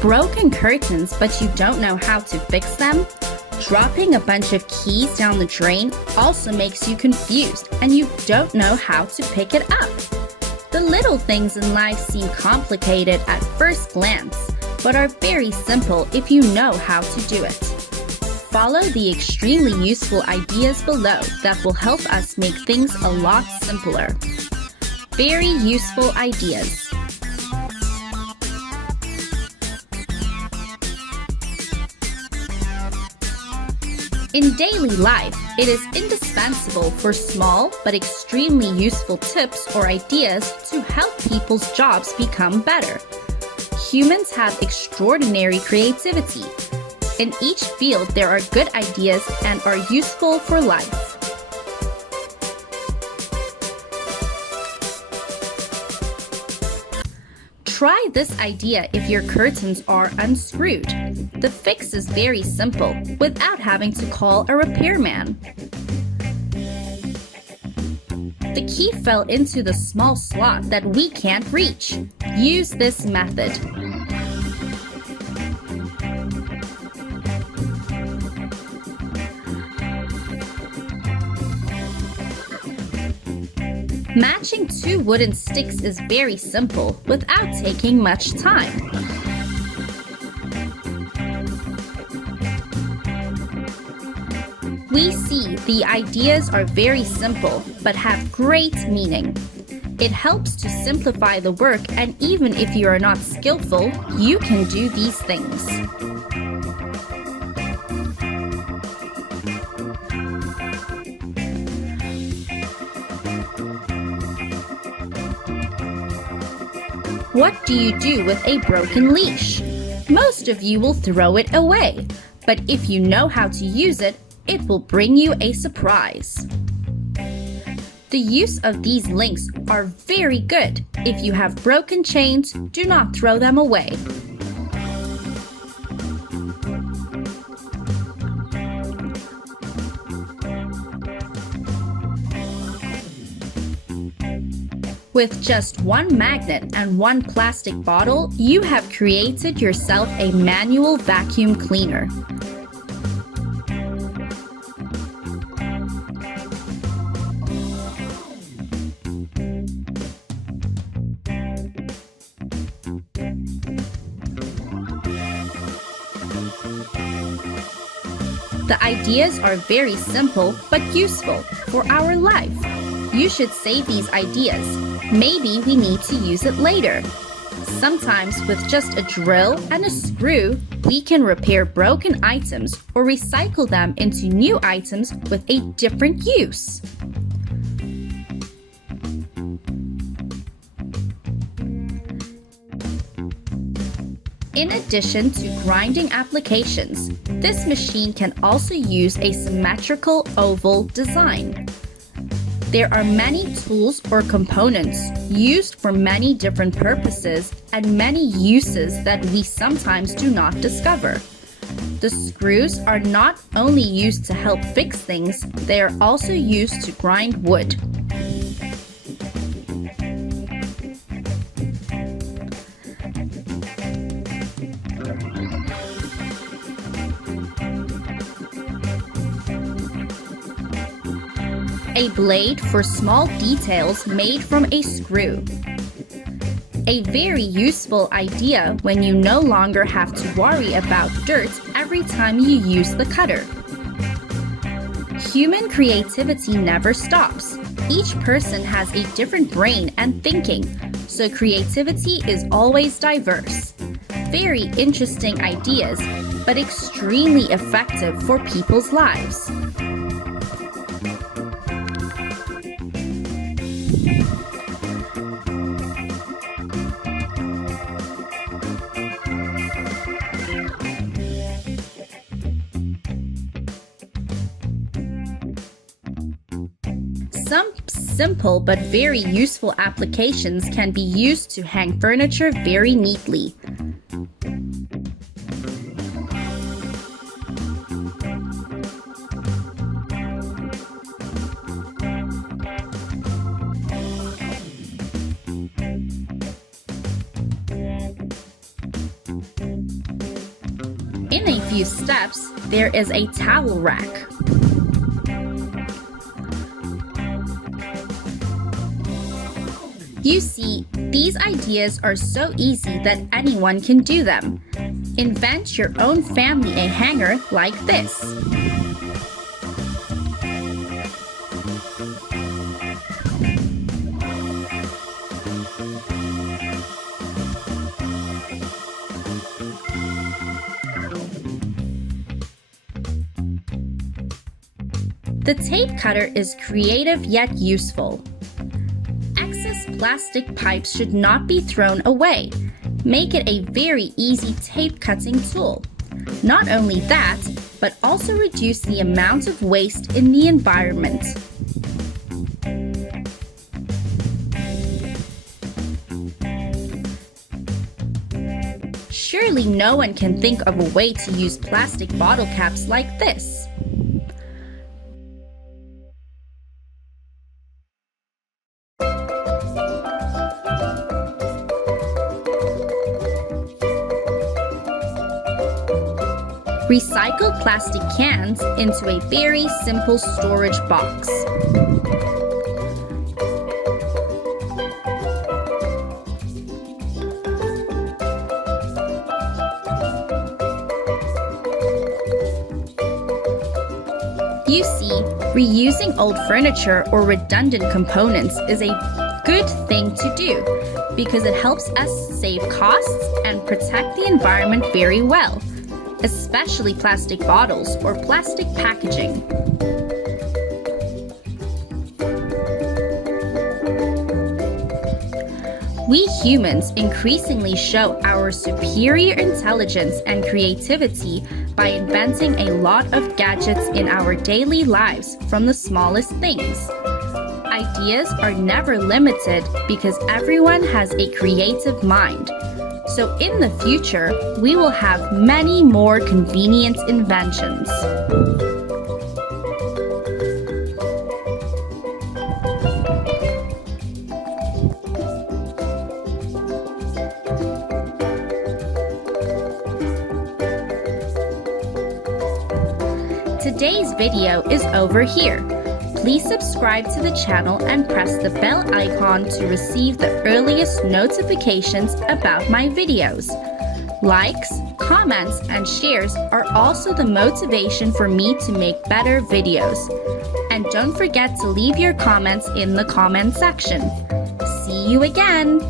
Broken curtains but you don't know how to fix them? Dropping a bunch of keys down the drain also makes you confused and you don't know how to pick it up. The little things in life seem complicated at first glance, but are very simple if you know how to do it. Follow the extremely useful ideas below that will help us make things a lot simpler. Very useful ideas. In daily life, it is indispensable for small but extremely useful tips or ideas to help people's jobs become better. Humans have extraordinary creativity. In each field, there are good ideas and are useful for life. Try this idea if your curtains are unscrewed. The fix is very simple, without having to call a repairman. The key fell into the small slot that we can't reach. Use this method. Matching two wooden sticks is very simple without taking much time. We see the ideas are very simple but have great meaning. It helps to simplify the work, and even if you are not skillful, you can do these things. What do you do with a broken leash? Most of you will throw it away, but if you know how to use it, it will bring you a surprise. The use of these links are very good. If you have broken chains, do not throw them away. With just one magnet and one plastic bottle, you have created yourself a manual vacuum cleaner. The ideas are very simple but useful for our life. You should save these ideas. Maybe we need to use it later. Sometimes with just a drill and a screw, we can repair broken items or recycle them into new items with a different use. In addition to grinding applications, this machine can also use a symmetrical oval design. There are many tools or components used for many different purposes and many uses that we sometimes do not discover. The screws are not only used to help fix things, they are also used to grind wood. A blade for small details made from a screw. A very useful idea when you no longer have to worry about dirt every time you use the cutter. Human creativity never stops. Each person has a different brain and thinking, so creativity is always diverse. Very interesting ideas, but extremely effective for people's lives. Some simple but very useful applications can be used to hang furniture very neatly. In a few steps, there is a towel rack. You see, these ideas are so easy that anyone can do them. Invent your own family a hanger like this. The tape cutter is creative yet useful. Excess plastic pipes should not be thrown away. Make it a very easy tape cutting tool. Not only that, but also reduce the amount of waste in the environment. Surely no one can think of a way to use plastic bottle caps like this. Recycle plastic cans into a very simple storage box. You see, reusing old furniture or redundant components is a good thing to do because it helps us save costs and protect the environment very well, especially plastic bottles or plastic packaging. We humans increasingly show our superior intelligence and creativity by inventing a lot of gadgets in our daily lives, from the smallest things. Ideas are never limited because everyone has a creative mind. So in the future, we will have many more convenient inventions. Today's video is over here. Please subscribe to the channel and press the bell icon to receive the earliest notifications about my videos. Likes, comments, and shares are also the motivation for me to make better videos. And don't forget to leave your comments in the comment section. See you again!